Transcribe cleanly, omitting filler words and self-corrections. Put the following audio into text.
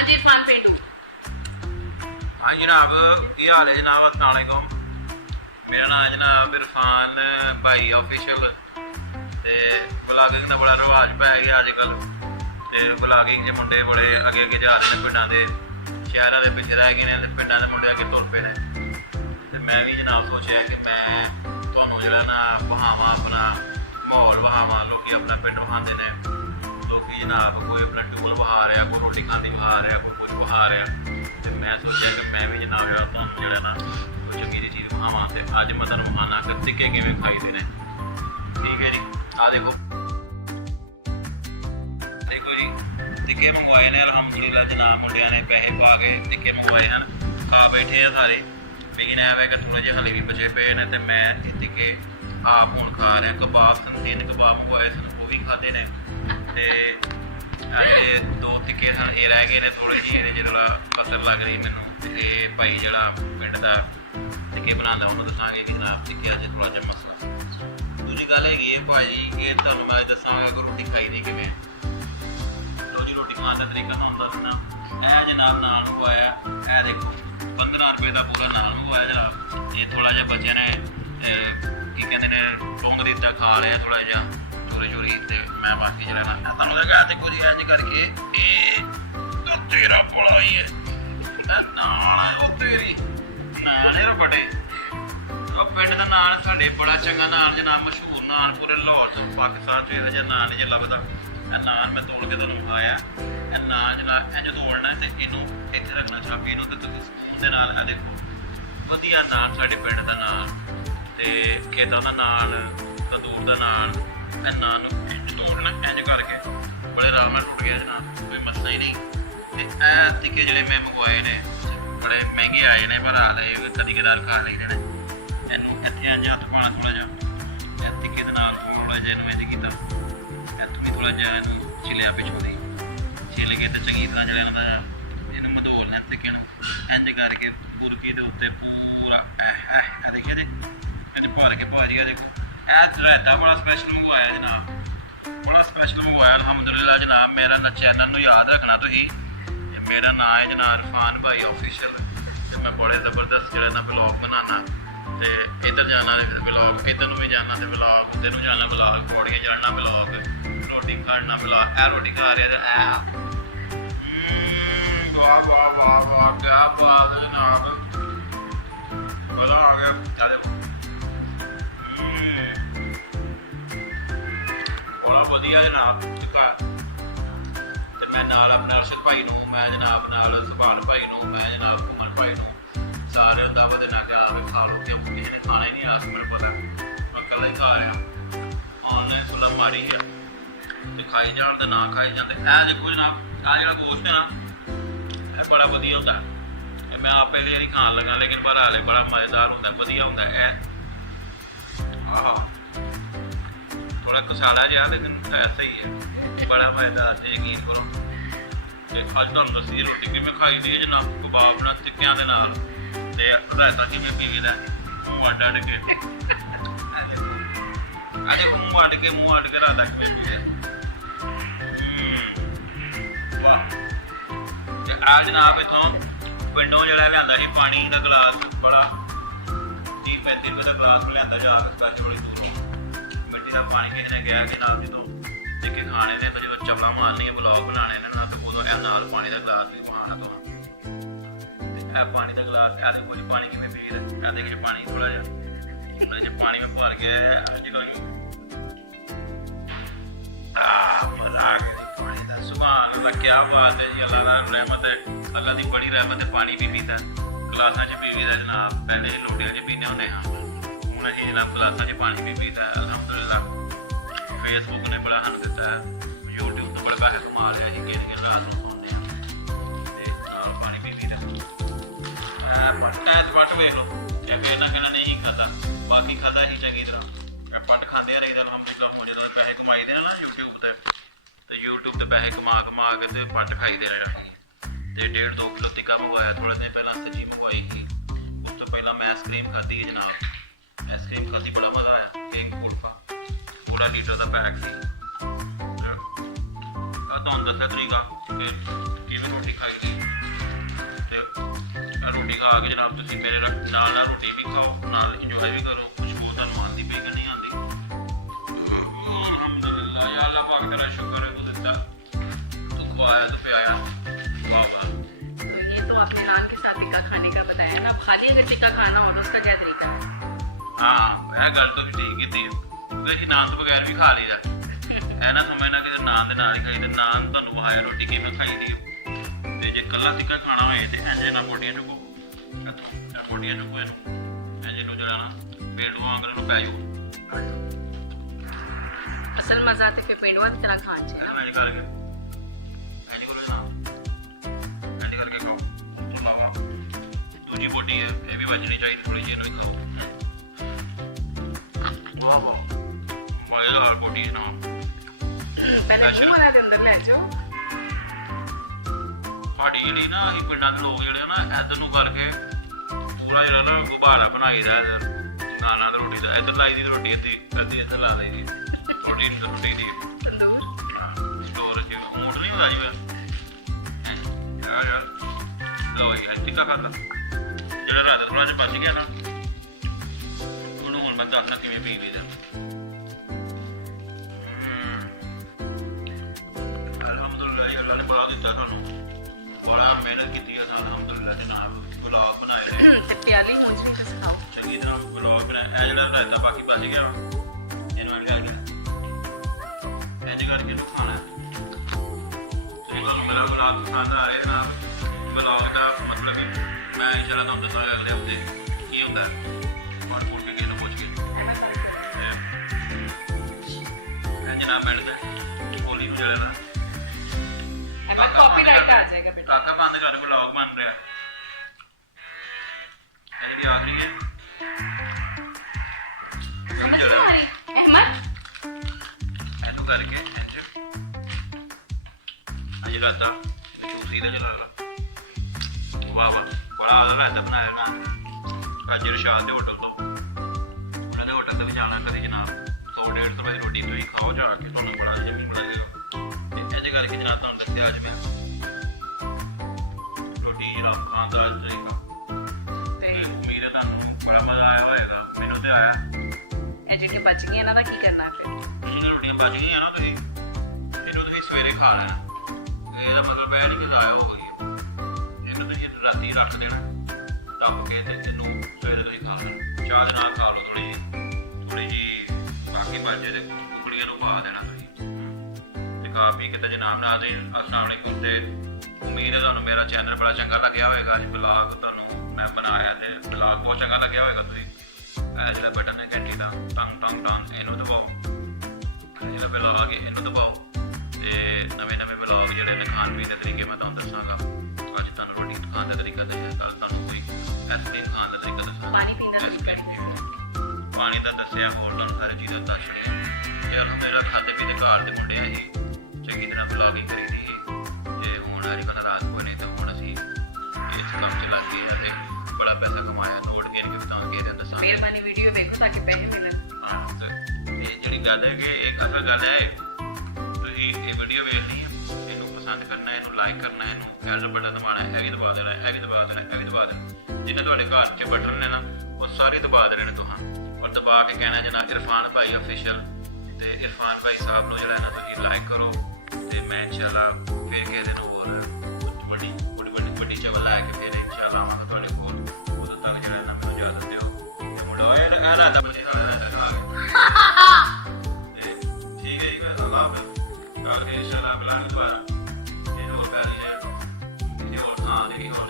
हाँ जी इरफान पेंडू। हाँ जनाब, की हाल है जनाब? अस्सलाम वालेकुम। मेरा नाम जनाब इरफान भाई ऑफिशियल। ते ब्लॉगिंग का बड़ा रवाज पै गया अजकल। ते ब्लॉगिंग च मुंडे बड़े अगे अगे जा रहे हैं, पिंडां दे शहरों के पिछे रह गए हैं, पिंडां दे मुंडे अगे तुर पे ने। ते मैं भी जनाब सोचा कि मैं तुहानूं जिहड़ा ना वहावां अपना माहौल वहावां। लोग अपना पिंड वहांदे ने, लोग जनाब कोई अपना टूल वहा रहा, कोई रोटी खांदी वहा रहा, कोई कुछ वहा रहा। तो मैं सोचा कि मैं भी जनाब तुहानूं जिहड़ा ना कोई चंगी चीज़ वहावां। ते अज मैं तुहानूं वहाना कि टिक्के किवें खाईदे ने। ठीक है जी, आ देखो देखो जी, टिक्के मंगवाए ने अलहमदुलिल्लाह जनाब। मुंडिया ने पैसे पा के टिक्के मंगवाए हैं, खा बैठे हैं सारे। लेकिन ऐ कि थोड़े जे हले भी बचे पे ने। ते मैं टिक्के आप हुण खा रहा। कबाब सन, 3 कबाब मंगवाए सन, वो भी खाधे ने। ते अजे 2 टिक्के सन, ये रह गए ने थोड़े ਜਿਹੇ ਜਿਹੜਾ कसर लग रही मैनू। ये भाई ਜਿਹੜਾ ਪਿੰਡ ਦਾ टिक्के बनाता ਉਹਨੂੰ ਦੱਸਾਂਗੇ कि जनाब टिक्के अज थोड़ा ਜਿਹਾ मसला। दूजी गल हैगी है भाजी कि ਤੁਹਾਨੂੰ मैं दसांगा कि रोटी खाई दी किवें। रोजी रोटी खाने का तरीका ਤੁਹਾਨੂੰ ਦੱਸਣਾ। ਇਹ जनाब नान मंगवाया, ਇਹ देखो 15 रुपए का पूरा नान मंगवाया जनाब। ये थोड़ा ਜਿਹਾ बचे ने की कहते ने पौंग दिता खा लिया थोड़ा जिहा चोरी चोरी। ते मैं बाकी ਜਿਹੜਾ ਨਾ ਤੁਹਾਨੂੰ ਲਗਾ ਤੇ ਕੁਝ ਇੰਜ ਕਰਕੇ ਇਹ ਤੇਰਾ ਬੜਾ ਹੀ ਹੈ ਨਾਲ ਉਹ ਤੇਰੀ ਨਾਲ ਯਾਰ ਬੜੇ ਉਹ ਪਿੰਡ ਦਾ ਨਾਨ ਸਾਡੇ ਬੜਾ ਚੰਗਾ ਨਾਨ ਜਨਾਬ, ਮਸ਼ਹੂਰ ਨਾਨ ਪੂਰੇ ਲਾਹੌਰ ਤੋਂ ਪਾਕਿਸਤਾਨ ਤੋਂ ਇਹੋ ਜਿਹਾ ਨਾਨ ਨਹੀਂ ਲੱਭਦਾ। ਇਹ ਨਾਨ ਮੈਂ ਤੋੜ ਕੇ ਤੁਹਾਨੂੰ ਆਇਆ। ਇਹ ਨਾਨ ਜਨਾਬ ਇੰਝ ਤੋੜਨਾ ਤੇ ਇਹਨੂੰ ਇੱਥੇ ਰੱਖਣਾ ਛਾਪੀ ਨੂੰ, ਤੇ ਤੁਸੀਂ ਸਪੂਨ ਦੇ ਨਾਲ ਇਹ ਦੇਖੋ ਵਧੀਆ ਨਾਨ ਸਾਡੇ ਪਿੰਡ ਦਾ ਨਾਨ। ਤੇ ਖੇਤਾਂ ਦਾ ਨਾਨ, ਤੰਦੂਰ ਦਾ ਨਾਨ। ਇਹ ਨਾਨ ਨੂੰ ਇੰਝ ਤੋੜਨਾ ਇੰਝ ਕਰਕੇ ਬੜੇ ਆਰਾਮ ਨਾਲ ਟੁੱਟ ਗਿਆ ਜਨਾਬ, ਕੋਈ ਮਸਲਾ ਹੀ ਨਹੀਂ। ਤੇ ਇਹ ਟਿੱਕੇ ਜਿਹੜੇ ਮੈਂ ਮੰਗਵਾਏ ਨੇ ਬੜੇ ਮਹਿੰਗੇ ਆਏ ਨੇ, ਪਰ ਆ ਲਏ ਕਦੀ ਕਦਾਰ ਖਾ ਲਈਦੇ ਨੇ। ਇਹਨੂੰ ਇੱਥੇ ਇੰਝ ਹੱਥ ਪਾਉਣਾ ਥੋੜ੍ਹਾ ਜਿਹਾ ਇਹ ਟਿੱਕੇ ਦੇ ਨਾਲ, ਥੋੜ੍ਹਾ ਜਿਹਾ ਇਹਨੂੰ ਇੰਝ ਕੀਤਾ। ਇੱਥੋਂ ਵੀ ਥੋੜ੍ਹਾ ਜਿਹਾ ਇਹਨੂੰ ਛਿੱਲਿਆ ਪਿੱਛੋਂ ਦੀ, ਛਿੱਲ ਕੇ ਤੇ ਚੰਗੀ ਤਰ੍ਹਾਂ ਜਿਹੜਾ ਹੁੰਦਾ ਇਹਨੂੰ ਮਧੋਲਣਾ ਟਿੱਕੇ ਨੂੰ ਇੰਝ ਕਰਕੇ ਬੁਰਕੀ ਦੇ ਉੱਤੇ ਪੂਰਾ ਇਹ ਦੇਖਿਆ ਜੀ ਇਹਦੇ ਪਾ ਕੇ ਪਾ ਜੀ। ਦੇਖੋ ਇਹ ਰਾਇਤਾ ਬੜਾ ਸਪੈਸ਼ਲ ਮੰਗਵਾਇਆ ਜਨਾਬ, बड़ा स्पैशल मंगवाया अलहमदुलिल्लाह जनाब। मेरा ना चैनल में याद रखना तुसीं, मेरा नाम है जनाब इरफान भाई ऑफिशियल। मैं बड़े जबरदस्त जो ना ब्लॉग बनाना, तो इधर जाना ब्लॉग, इधर भी जाना तो ब्लॉग, उधर जाना ब्लॉग, पौड़ियाँ चढ़ना ब्लॉग, रोटी खाना ब्लॉग। ए रोटी खा रहे वाह वाह वाह वाह क्या बात है जनाब, बड़ा आ गया। बड़ा वधिया जनाब घर। ते मैं नाल अपने अर्शद भाई नूं, मैं जनाब नाल सुभान भाई नूं, मैं जनाब घुमन भाई नूं सारे दावत देना कि आप खा लो, कि किसी ने खाना ही नहीं आस मेरे पता मैं कल ही खा रहा। ऑनलाइन सुलह मारी है ते खाई जान ते ना खाई जाते। ऐ देखो जनाब आ जिहड़ा गोश्त है ना बड़ा वधिया होंदा है। मैं आपे लिए नहीं खान लगा, लेकिन पर हाले बड़ा मज़ेदार होंदा, वधिया होंदा है। थोड़ा कसाला जिहा लेकिन सही है, बड़ा मज़ेदार है, यकीन करो। ते अज तुहानूं दस्सी रोटी किवें खाई दी है जनाब, कबाब नाल टिक्कियां दे नाल। ते रायता किवें पीवीदा मूंह अड्ड के मूंह अड्ड के रायता किवें पीवीदा। वाह। ते आ जनाब इत्थों पिंडों जिहड़ा लिआंदा सी पानी दा गलास, बड़ा 30-35 रुपए दा गलास लिआंदा जा के स्पैशल बड़ी दूरों। का पानी किसी ने गया कि नाल जो टिक्के खाने ने, तो जो चपला मारनी है ब्लॉग बनाने ने ना, तो उदों यह नाल पानी का गिलास भी पा लगा। पानी का गिलास है देखो जी, पानी किवें पी रहा है, पानी थोड़ा जिहा पानी में भर गया है अजकल। मजा आ गया पानी का, सुभान अल्लाह क्या बात है जी। अल्लाह की रहमत है, अल्लाह की बड़ी रहमत है। पानी भी पीता गिलासा च पीवीदा जनाब, पहले लोटियां च पीने होंदे हाँ, हूँ असीं जनाब गिलासा च पानी भी पीता है अलहमदुलिल्लाह। फेसबुक ने बड़ा सानूं दिता है, यूट्यूब तो बड़े पैसे कमा लिया असीं किहड़े रात नूं सौंदे हां ते पानी पी पीता। पट पट वेख लो, फिर ना कहना नहीं खाता, बाकी खाता ही चंगी तरह। पट खांदे रहीदा अलहमदुलिल्लाह। हो जदों पैसे कमाई दे ना यूट्यूब ते यूट्यूब ते पैसे कमा के ते पट खाईदे रहे। ते 1.5-2 किलो टिक्का मंगवाया, थोड़े दिन पहला सब्जी मंगवाई थी, उस तो पहला मैं आइसक्रीम खाधी है जनाब। आइसक्रीम खाधी बड़ा मज़ा आया, एक कुल्फा पूरा लीटर का पैक सी। तुहानूं दस्सिया तरीका कि ਵੀ ਰੋਟੀ ਖਾਈ ਦੀ ਤੇ ਰੋਟੀ ਖਾ ਕੇ ਜਨਾਬ ਤੁਸੀਂ ਮੇਰੇ ਨਾਲ ਰੋਟੀ ਵੀ ਖਾਓ ਨਾਲ ਇੰਜੋਏ ਵੀ ਕਰੋ ਖੁਸ਼ਬੂ ਤੁਹਾਨੂੰ ਆਉਂਦੀ ਪਈ ਕਿ ਨਹੀਂ ਆਉਂਦੀ ਅਲਹਮਦੁਲਿल्लाह या अल्लाह पाक तेरा शुक्र है तू देता तू खुआया तू पियाया वाह वाह ये तो आपने नान के साथ टिक्का खाने का बताया ना। खाली अगर टिक्का खाना हो तो उसका क्या तरीका है? हाँ यह गल तो ठीक की वैसे नान तो बगैर भी खा लीदा है ना समझना कि नान के नाल ही खाई नान तुहानू बहाए रोटी किवें खाई दी ते जे कल्ला टिक्का खाना होए ते इंज ना गोडियां चुको गोडियां चुको इहनू इंज नू जड़ा ना पेंडुआ आंगल नू पै जाओ असल मजा ते फिर पेंडुआ की तरह खान च है ना। इंज करके खाओ मावा दूजी बोटी है ये भी बचनी चाहिए थोड़ी जी भी खाओ वाह वाह मजेदार बोटी है ना पहले मुंह वाला दे अंदर ले जाओ ਸਾਡੀ ਜਿਹੜੀ ਨਾ ਅਸੀਂ ਪਿੰਡਾਂ ਦੇ ਲੋਕ ਜਿਹੜੇ ਨਾ ਇੱਧਰ ਨੂੰ ਕਰਕੇ ਥੋੜਾ ਜਿਹਾ ਨਾ ਗੁਬਾਰਾ ਬਣਾਈਦਾ ਇੱਧਰ ਨਾਨਾਂ ਦੀ ਰੋਟੀ ਦਾ ਇੱਧਰ ਲਾਈ ਦੀ ਰੋਟੀ ਇੱਥੇ ਗੱਦੀ ਇੱਧਰ ਲਾ ਲਈ ਦੀ ਰੋਟੀ ਦੀ तंदूर ਸਟੋਰ ਚ ਮੋੜ ਨਹੀਂ ਹੁੰਦਾ ਜਿਵੇਂ ਯਾਰ ਲੋ ਇਹ ਟਿੱਕਾ ਖਾ ਲਾ ਜਿਹੜਾ ਰਾਤ ਥੋੜਾ ਜਿਹਾ ਬਚ ਗਿਆ ਨਾ ਉਹਨੂੰ ਹੁਣ ਮੈਂ ਦੱਸਦਾ ਕਿਵੇਂ ਪੀ ਵੀ ਦਾ ਅਲਹਮਦੁਲਿल्लाह ਅੱਲਾਹ ਨੇ ਬੜਾ ਦਿੱਤਾ ਸਾਨੂੰ बड़ा मेहनत की अलहमदुलिल्लाह जनाब गुलाब बनाए ते प्याली मुझ भी किस खाओ चंगी तरह गुलाब बनाए जो रायता बाकी बच गया जिन्होंने लिया गया इंज करके तो खाना है मेरा गुलाब पसंद आ रहा है ना गुलाब का मतलब मैं इंशाल्लाह तुहानू दसांगा अगले हफ्ते की होंदा है और फूट के किहनू पुछ के जनाब पिंड दे होली नूं जड़ा कॉपीराइट आ जाएगा काका बंद कर ब्लॉग बन रहा है ये आखिरी है समझ नहीं आ रही अहमद ऐसे करके इंज आज रात उसी दा चला ला वाह वाह बड़ा आदर रायता बनाया ना आज इरशाद दे होटल तो उन्हां दे होटल ते भी जाना कदी जनाब 100-150 रुपए दी रोटी तुसीं खाओ जाके तुहानू बड़ा जमीन बना देगा इंज करके जनाब तुहानू दस्सिया अज मैं ਜਿਹੜੀ ਬਚ ਗਈ ਇਹਨਾਂ ਦਾ ਕੀ ਕਰਨਾ ਫਿਰ ਜਿਹੜੀਆਂ ਰੋਟੀਆਂ ਬਚ ਗਈਆਂ ਨਾ ਤੁਸੀਂ ਇਹਨੂੰ ਤੁਸੀਂ ਸਵੇਰੇ ਖਾ ਲੈਣਾ ਇਹਦਾ ਮਤਲਬ ਇਹ ਨਹੀਂ ਕਿ ਜ਼ਾਇਆ ਹੋ ਗਈ ਇਹਨੂੰ ਤੁਸੀਂ ਰਾਤੀ ਰੱਖ ਦੇਣਾ ਢੱਕ ਕੇ ਤੇ ਇਹਨੂੰ ਸਵੇਰੇ ਤੁਸੀਂ ਖਾ ਲੈਣਾ ਚਾਹ ਦੇ ਨਾਲ ਖਾ ਲਓ ਥੋੜੀ ਜੀ ਬਾਕੀ ਬਚ ਜੇ ਤੇ ਕੁਕੜੀਆਂ ਨੂੰ ਪਾ ਦੇਣਾ ਤੁਸੀਂ ਤੇ ਖਾ ਪੀ ਕੇ ਤੇ ਜਨਾਬ ਨਾਲ ਦੇ ਅਸਲਾਮ ਅਲੈਕੁਮ ਤੇ ਉਮੀਦ ਹੈ ਤੁਹਾਨੂੰ ਮੇਰਾ ਚੈਨਲ ਬੜਾ ਚੰਗਾ ਲੱਗਿਆ ਹੋਵੇਗਾ ਅੱਜ ਵਲੌਗ ਤੁਹਾਨੂੰ ਮੈਂ ਬਣਾਇਆ ਤੇ ਵਲੌਗ ਬਹੁਤ ਚੰਗਾ ਲੱਗਿਆ ਹੋਵੇਗਾ ਤੁਸੀਂ ਜਿਹੜਾ ਬਟਨ ਹੈ ਘੰਟੀ ਦਾ ਟੰਗ ਇਹਨੂੰ ਦਬਾਓ ਜਿਹੜਾ ਬੈਲ ਆ ਗਿਆ ਇਹਨੂੰ ਦਬਾਓ ਤੇ ਨਵੇਂ ਵਲੌਗ ਜਿਹੜੇ ਨੇ ਖਾਣ ਪੀਣ ਦੇ ਤਰੀਕੇ ਮੈਂ ਤੁਹਾਨੂੰ ਦੱਸਾਂਗਾ ਅੱਜ ਤੁਹਾਨੂੰ ਰੋਟੀ ਖਾਣ ਦਾ ਤਰੀਕਾ ਦੱਸਿਆ ਤੁਹਾਨੂੰ ਕੋਈ ਐਸਪੀਨ ਖਾਣ ਦਾ ਤਰੀਕਾ ਦੱਸਾਂਗਾ ਪਾਣੀ ਤਾਂ ਦੱਸਿਆ ਹੋਰ ਤੁਹਾਨੂੰ ਸਾਰੀ ਚੀਜ਼ਾਂ ਦੱਸ ਯਾਰ ਮੇਰਾ ਖਾਤੇ ਪੀਤੇ ਘਰ ਦੇ ਮੁੰਡੇ ਆ ਇਹ ਚੰਗੀ ਤਰ੍ਹਾਂ ਵਲੌਗਿੰਗ ਕਰੀਦੀ ਹੈ ਤੇ ਹੁਣ ਅੱਜ ਕੱਲ੍ਹ ਰਾਤ ਬਣੇ ਤਾਂ ਹੁਣ ਅਸੀਂ ਇਸ ਕੰਮ ਚ ਲੱਗ ਗਏ ਤੇ ਬੜਾ ਪੈਸਾ ਕਮਾਇਆ ਨੋਟ ਗਿਣ ਕੇ ਬਤਾਉਂਗੇ ਇਹਦੇ ਦੱਸਾਂ ਮਿਹਰਬਾਨੀ ਵੀਡੀਓ ਵੇਖੋ ਤਾਂ ਕਿ ਪੈਸੇ ਮਿਲਣ ਇਹ ਜਿਹੜੀ ਗੱਲ ਹੈ ਕਿ ਇੱਕ ਅਸਲ ਗੱਲ ਹੈ ਤੁਸੀਂ ਇਹ ਵੀਡੀਓ ਵੇਖਣੀ ਹੈ ਇਹਨੂੰ ਪਸੰਦ ਕਰਨਾ ਇਹਨੂੰ ਲਾਈਕ ਕਰਨਾ ਇਹਨੂੰ ਬੈਲ ਬਟਨ ਦਬਾਉਣਾ ਹੈ ਵੀ ਦਬਾ ਦੇਣਾ ਹੈ ਵੀ ਦਬਾ ਦੇਣਾ ਹੈ ਵੀ ਦਬਾ ਦੇਣਾ ਜਿੰਨੇ ਤੁਹਾਡੇ ਘਰ 'ਚ ਬਟਨ ਨੇ ਨਾ ਉਹ ਸਾਰੇ ਦਬਾ ਦੇਣੇ ਨੇ ਤੁਹਾਨੂੰ ਔਰ ਦਬਾ ਕੇ ਕਹਿਣਾ ਜਨਾ ਇਰਫਾਨ ਭਾਈ ਅਫੀਸ਼ੀਅਲ ਤੇ ਇਰਫਾਨ ਭਾਈ ਸਾਹਿਬ ਨੂੰ ਜਿਹੜਾ ਨਾ ਤੁਸੀਂ ਲਾਈਕ ਕਰੋ ਤੇ ਮੈਂ ਇਨਸ਼ਾਅੱਲਾ ਫਿਰ ਕਿਸੇ ਦਿਨ ਹੋਰ ਵੱਡੀ ਚਵਲ ਲੈ ਕੇ ਫਿਰ ਇਨਸ਼ਾਅੱਲਾ ਆਵਾਂਗਾ ਤੁਹਾਡੇ ਕੋਲ ਉਦੋਂ ਤੱਕ ਜਿਹੜਾ ਨਾ ਮੈਨੂੰ ਇਜਾਜ਼ਤ ਦਿਓ ਤੇ ਮੁੰਡਾ ਹੋਇਆ ਨਾ ਕਹਿਣਾ ਤਾਂ ਬੜੀ ਸਾਰਾ ਠੀਕ ਹੈ ਜੀ ਅੱਲਾਹ ਹਾਫਿਜ਼ ਆਗੇ ਇਨਸ਼ਾਅੱਲਾ ਬਲਾਂਗ ਪਾ ਇਹ ਹੋਰ ਕਰੀ ਹੈ ਇਹ ਹੋਰ ਥਾਂ ਨਹੀਂ ਹੋ